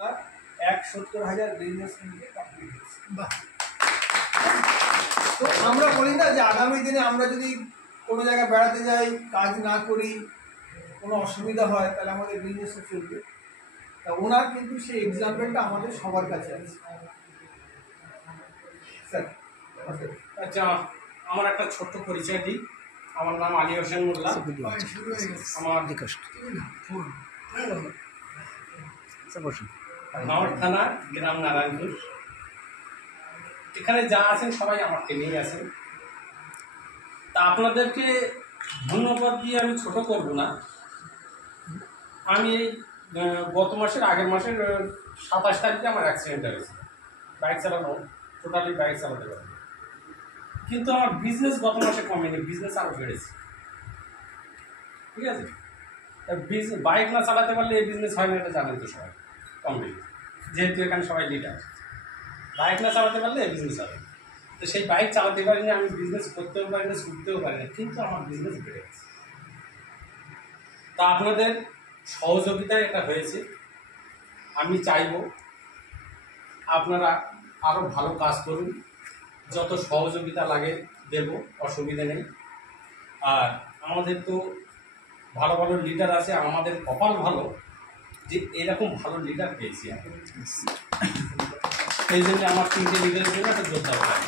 170,000 business complete হয়েছে। তো আমরা বলি না যে আগামী দিনে আমরা যদি কোনো জায়গায় বেড়াতে যাই, কাজ না করি, কোনো অসুবিধা হয়, তাহলে আমাদের বিজনেসও চলবে। তা ওনার কিন্তু সেই এক্সাম্পলটা আমাদের সবার কাছে আছে। স্যার আচ্ছা, আমার একটা ছোট্ট পরিচয় দিই। আমার নাম আলী হোসেন মোল্লা। আমার নওয়ার থানা, গ্রাম নারায়ণপুর। এখানে যা আছেন সবাই আমাকে নিয়ে আছেন। তা আপনাদেরকে ধন্যবাদ দিয়ে আমি ছোট করব না। আমি গত মাসের আগের মাসের 27 তারিখে আমার অ্যাক্সিডেন্ট হয়েছে। বাইক চালানো, টোটালি বাইক চালাতে পারি, কিন্তু আমার বিজনেস গত মাসে কমেনি, বিজনেস আরও বেড়েছে। ঠিক আছে, বাইক না চালাতে পারলে এই বিজনেস হয় না, এটা জানেন তো সবাই কম বেশি, যেহেতু এখানে সবাই লিডার। বাইক না চালাতে পারলে এই বিজনেস হবে। তো সেই বাইক চালাতে পারিনি, আমি বিজনেস করতেও পারি না, ছুটতেও পারি না, কিন্তু আমার বিজনেস বেড়ে গেছে। তা আপনাদের সহযোগিতায় এটা হয়েছে। আমি চাইব আপনারা আরও ভালো কাজ করুন, যত সহযোগিতা লাগে দেব, অসুবিধা নেই। আর আমাদের তো ভালো ভালো লিডার আছে, আমাদের কপাল ভালো যে এরকম ভালো লিডার পেয়েছি আমি। সেই জন্য আমার 3টে লিডারের জন্য একটা যোদ্ধা হয়।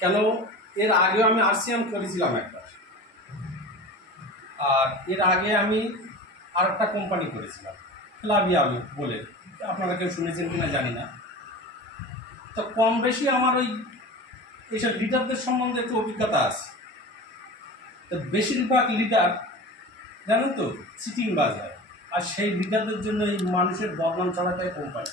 কেন, এর আগেও আমি আরসিএম করেছিলাম একবার, আর এর আগে আমি আর একটা কোম্পানি করেছিলাম ফ্লাভিয়া বলে, আপনারা কেউ শুনেছেন কিনা জানি না। তো কম বেশি আমার ওই এইসব লিডারদের সম্বন্ধে একটু অভিজ্ঞতা আছে। তো বেশিরভাগ লিডার জানেন তো চিটিং বাজ হয়, আর সেই লিডারদের জন্য এই মানুষের বদনাম ছড়াতে কোম্পানি।